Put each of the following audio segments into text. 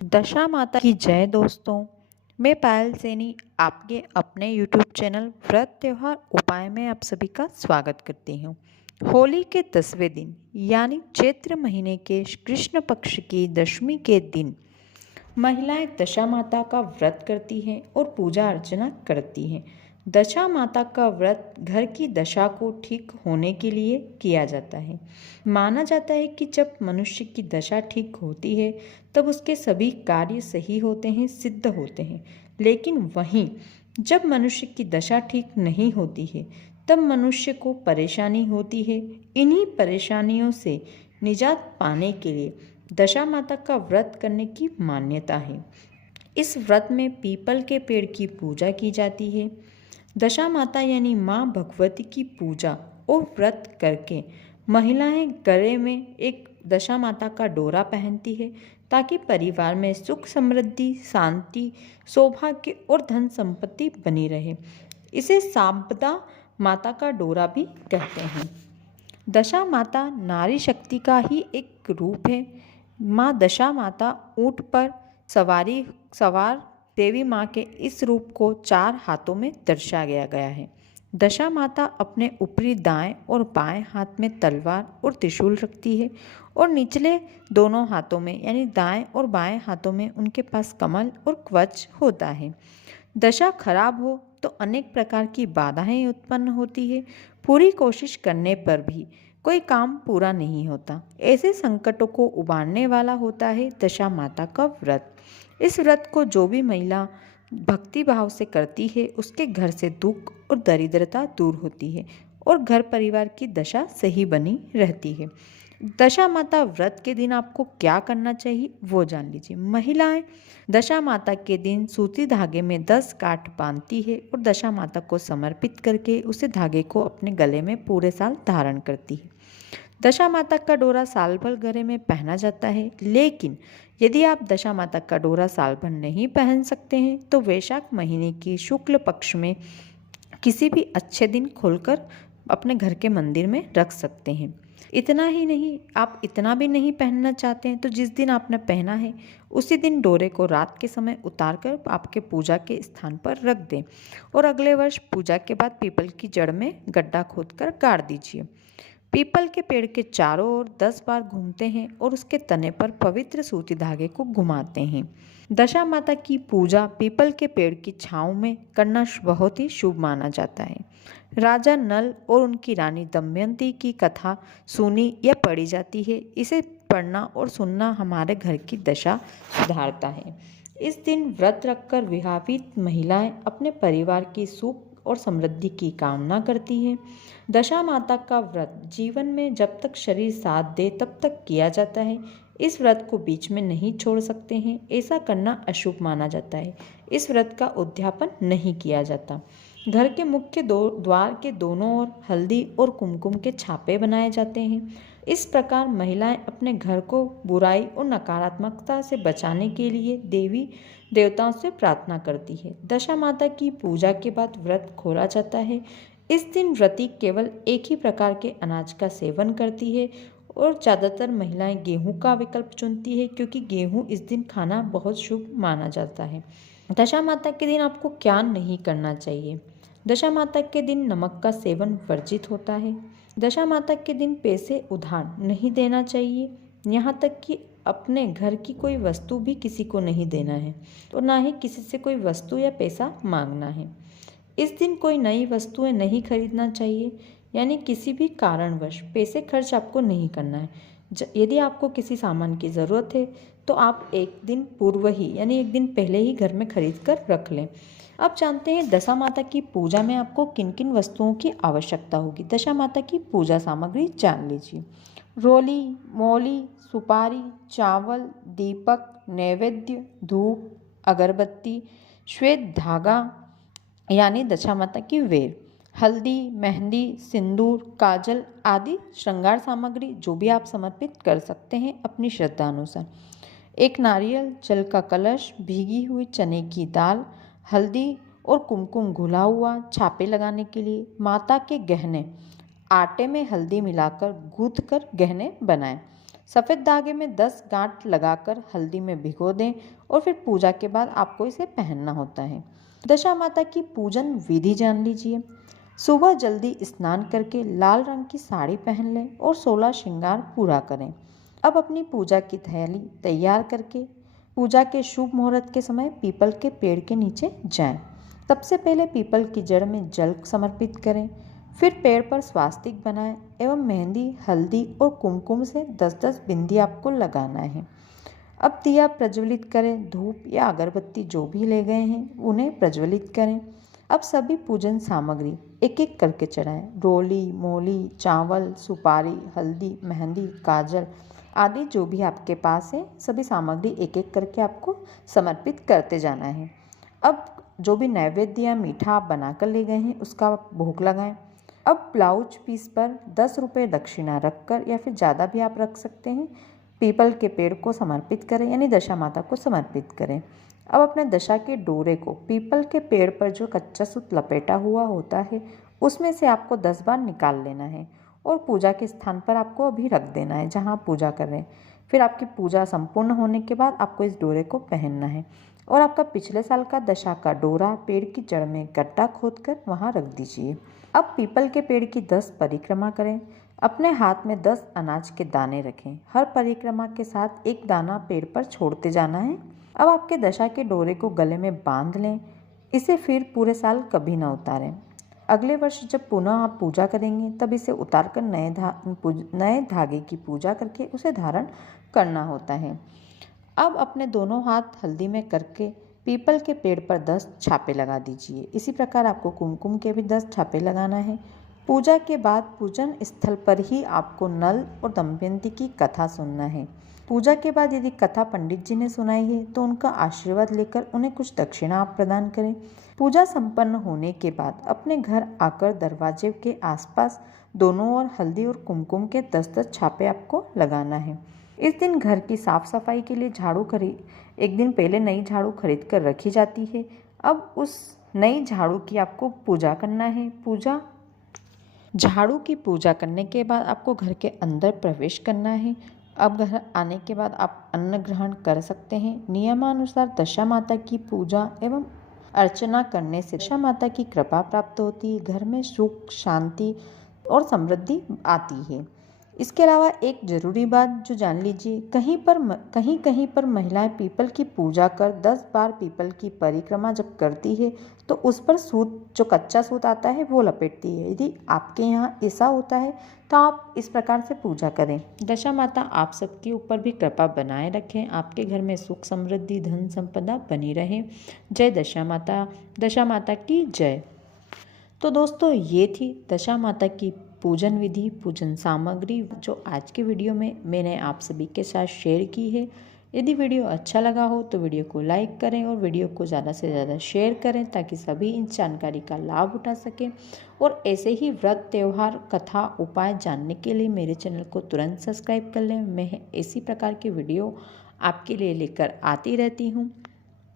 दशा माता की जय दोस्तों। मैं पायल सैनी आपके अपने YouTube चैनल व्रत त्योहार उपाय में आप सभी का स्वागत करती हूँ। होली के 10वें दिन यानी चैत्र महीने के कृष्ण पक्ष की दशमी के दिन महिलाएं दशा माता का व्रत करती हैं और पूजा अर्चना करती हैं। दशा माता का व्रत घर की दशा को ठीक होने के लिए किया जाता है। माना जाता है कि जब मनुष्य की दशा ठीक होती है तब उसके सभी कार्य सही होते हैं, सिद्ध होते हैं। लेकिन वहीं जब मनुष्य की दशा ठीक नहीं होती है तब मनुष्य को परेशानी होती है। इन्हीं परेशानियों से निजात पाने के लिए दशा माता का व्रत करने की मान्यता है। इस व्रत में पीपल के पेड़ की पूजा की जाती है। दशा माता यानी माँ भगवती की पूजा और व्रत करके महिलाएं गले में एक दशा माता का डोरा पहनती है ताकि परिवार में सुख समृद्धि, शांति, सौभाग्य और धन संपत्ति बनी रहे। इसे सांपदा माता का डोरा भी कहते हैं। दशा माता नारी शक्ति का ही एक रूप है। माँ दशा माता ऊंट पर सवार देवी माँ के इस रूप को 4 हाथों में दर्शाया गया है। दशा माता अपने ऊपरी दाएं और बाएं हाथ में तलवार और त्रिशूल रखती है और निचले दोनों हाथों में यानी दाएं और बाएं हाथों में उनके पास कमल और कवच होता है। दशा खराब हो तो अनेक प्रकार की बाधाएं उत्पन्न होती है। पूरी कोशिश करने पर भी कोई काम पूरा नहीं होता। ऐसे संकटों को उबारने वाला होता है दशा माता का व्रत। इस व्रत को जो भी महिला भक्ति भाव से करती है उसके घर से दुख और दरिद्रता दूर होती है और घर परिवार की दशा सही बनी रहती है। दशा माता व्रत के दिन आपको क्या करना चाहिए वो जान लीजिए। महिलाएं दशा माता के दिन सूती धागे में 10 गांठ बांधती है और दशा माता को समर्पित करके उसे धागे को अपने गले में पूरे साल धारण करती है। दशा माता का डोरा साल भर गले में पहना जाता है, लेकिन यदि आप दशा माता का डोरा साल भर नहीं पहन सकते हैं तो वैशाख महीने की शुक्ल पक्ष में किसी भी अच्छे दिन खोलकर अपने घर के मंदिर में रख सकते हैं। इतना ही नहीं, आप इतना भी नहीं पहनना चाहते हैं तो जिस दिन आपने पहना है उसी दिन डोरे को रात के समय उतारकर आपके पूजा के स्थान पर रख दें और अगले वर्ष पूजा के बाद पीपल की जड़ में गड्ढा खोदकर गाड़ दीजिए। पीपल के पेड़ के चारों ओर 10 बार घूमते हैं और उसके तने पर पवित्र सूती धागे को घुमाते हैं। दशा माता की पूजा पीपल के पेड़ की छांव में करना बहुत ही शुभ माना जाता है। राजा नल और उनकी रानी दमयंती की कथा सुनी या पढ़ी जाती है। इसे पढ़ना और सुनना हमारे घर की दशा सुधारता है। इस दिन व्रत रखकर विवाहित महिलाएं अपने परिवार की सुख और समृद्धि की कामना करती हैं। दशा माता का व्रत जीवन में जब तक शरीर साथ दे तब तक किया जाता है। इस व्रत को बीच में नहीं छोड़ सकते हैं, ऐसा करना अशुभ माना जाता है। इस व्रत का उद्यापन नहीं किया जाता। घर के मुख्य द्वार के दोनों ओर हल्दी और कुमकुम के छापे बनाए जाते हैं। इस प्रकार महिलाएं अपने घर को बुराई और नकारात्मकता से बचाने के लिए देवी देवताओं से प्रार्थना करती है। दशा माता की पूजा के बाद व्रत खोला जाता है। इस दिन व्रती केवल एक ही प्रकार के अनाज का सेवन करती है और ज़्यादातर महिलाएं गेहूं का विकल्प चुनती है क्योंकि गेहूं इस दिन खाना बहुत शुभ माना जाता है। दशा माता के दिन आपको क्या नहीं करना चाहिए। दशा माता के दिन नमक का सेवन वर्जित होता है। दशा माता के दिन पैसे उधार नहीं देना चाहिए। यहाँ तक कि अपने घर की कोई वस्तु भी किसी को नहीं देना है और ना ही किसी से कोई वस्तु या पैसा मांगना है। इस दिन कोई नई वस्तुएं नहीं खरीदना चाहिए, यानी किसी भी कारणवश पैसे खर्च आपको नहीं करना है। यदि आपको किसी सामान की ज़रूरत है तो आप एक दिन पूर्व ही यानी एक दिन पहले ही घर में खरीद कर रख लें। अब जानते हैं दशा माता की पूजा में आपको किन किन वस्तुओं की आवश्यकता होगी। दशा माता की पूजा सामग्री जान लीजिए। रोली, मौली, सुपारी, चावल, दीपक, नैवेद्य, धूप, अगरबत्ती, श्वेत धागा यानी दशा माता की वेर, हल्दी, मेहंदी, सिंदूर, काजल आदि श्रृंगार सामग्री जो भी आप समर्पित कर सकते हैं अपनी श्रद्धा अनुसार। एक नारियल, जल का कलश, भीगी हुई चने की दाल, हल्दी और कुमकुम घुला हुआ, छापे लगाने के लिए, माता के गहने, आटे में हल्दी मिलाकर गूंथ कर गहने बनाएं। सफ़ेद धागे में 10 गांठ लगाकर हल्दी में भिगो दें और फिर पूजा के बाद आपको इसे पहनना होता है। दशा माता की पूजन विधि जान लीजिए। सुबह जल्दी स्नान करके लाल रंग की साड़ी पहन लें और 16 श्रृंगार पूरा करें। अब अपनी पूजा की थैली तैयार करके पूजा के शुभ मुहूर्त के समय पीपल के पेड़ के नीचे जाएं। सबसे पहले पीपल की जड़ में जल समर्पित करें, फिर पेड़ पर स्वास्तिक बनाएं एवं मेहंदी, हल्दी और कुमकुम से 10-10 बिंदी आपको लगाना है। अब दिया प्रज्वलित करें, धूप या अगरबत्ती जो भी ले गए हैं उन्हें प्रज्वलित करें। अब सभी पूजन सामग्री एक एक करके चढ़ाएं। रोली, मोली, चावल, सुपारी, हल्दी, मेहंदी, काजल आदि जो भी आपके पास है सभी सामग्री एक एक करके आपको समर्पित करते जाना है। अब जो भी नैवेद्य या मीठा आप बनाकर ले गए हैं उसका भोग लगाएं। अब ब्लाउज पीस पर 10 रुपये दक्षिणा रखकर या फिर ज़्यादा भी आप रख सकते हैं, पीपल के पेड़ को समर्पित करें यानी दशा माता को समर्पित करें। अब अपने दशा के डोरे को पीपल के पेड़ पर जो कच्चा सूत लपेटा हुआ होता है उसमें से आपको 10 बार निकाल लेना है और पूजा के स्थान पर आपको अभी रख देना है जहां आप पूजा कर रहे हैं। फिर आपकी पूजा संपूर्ण होने के बाद आपको इस डोरे को पहनना है और आपका पिछले साल का दशा का डोरा पेड़ की जड़ में गड्ढा खोदकर वहां रख दीजिए। अब पीपल के पेड़ की 10 परिक्रमा करें। अपने हाथ में 10 अनाज के दाने रखें। हर परिक्रमा के साथ एक दाना पेड़ पर छोड़ते जाना है। अब आपके दशा के डोरे को गले में बांध लें। इसे फिर पूरे साल कभी ना उतारें। अगले वर्ष जब पुनः आप पूजा करेंगे तब इसे उतारकर नए धागे की पूजा करके उसे धारण करना होता है। अब अपने दोनों हाथ हल्दी में करके पीपल के पेड़ पर 10 छापे लगा दीजिए। इसी प्रकार आपको कुमकुम के भी 10 छापे लगाना है। पूजा के बाद पूजन स्थल पर ही आपको नल और दमयंती की कथा सुनना है। पूजा के बाद यदि कथा पंडित जी ने सुनाई है तो उनका आशीर्वाद लेकर उन्हें कुछ दक्षिणा आप प्रदान करें। पूजा संपन्न होने के बाद अपने घर आकर दरवाजे के आसपास दोनों ओर हल्दी और कुमकुम के 10-10 छापे आपको लगाना है। इस दिन घर की साफ सफाई के लिए एक दिन पहले नई झाड़ू खरीद कर रखी जाती है। अब उस नई झाड़ू की आपको पूजा करना है। झाड़ू की पूजा करने के बाद आपको घर के अंदर प्रवेश करना है। अब घर आने के बाद आप अन्न ग्रहण कर सकते हैं। नियमानुसार दशा माता की पूजा एवं अर्चना करने से दशा माता की कृपा प्राप्त होती है, घर में सुख, शांति और समृद्धि आती है। इसके अलावा एक जरूरी बात जो जान लीजिए, कहीं पर महिलाएं पीपल की पूजा कर 10 बार पीपल की परिक्रमा जब करती है तो उस पर सूत, जो कच्चा सूत आता है वो लपेटती है। यदि आपके यहाँ ऐसा होता है तो आप इस प्रकार से पूजा करें। दशा माता आप सबके ऊपर भी कृपा बनाए रखें, आपके घर में सुख, समृद्धि, धन संपदा बनी रहे। जय दशा माता की जय। तो दोस्तों ये थी दशा माता की पूजन विधि, पूजन सामग्री जो आज के वीडियो में मैंने आप सभी के साथ शेयर की है। यदि वीडियो अच्छा लगा हो तो वीडियो को लाइक करें और वीडियो को ज़्यादा से ज़्यादा शेयर करें ताकि सभी इस जानकारी का लाभ उठा सकें। और ऐसे ही व्रत, त्यौहार, कथा, उपाय जानने के लिए मेरे चैनल को तुरंत सब्सक्राइब कर लें। मैं इसी प्रकार के वीडियो आपके लिए लेकर आती रहती हूँ।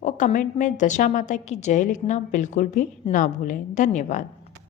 और कमेंट में दशा माता की जय लिखना बिल्कुल भी ना भूलें। धन्यवाद।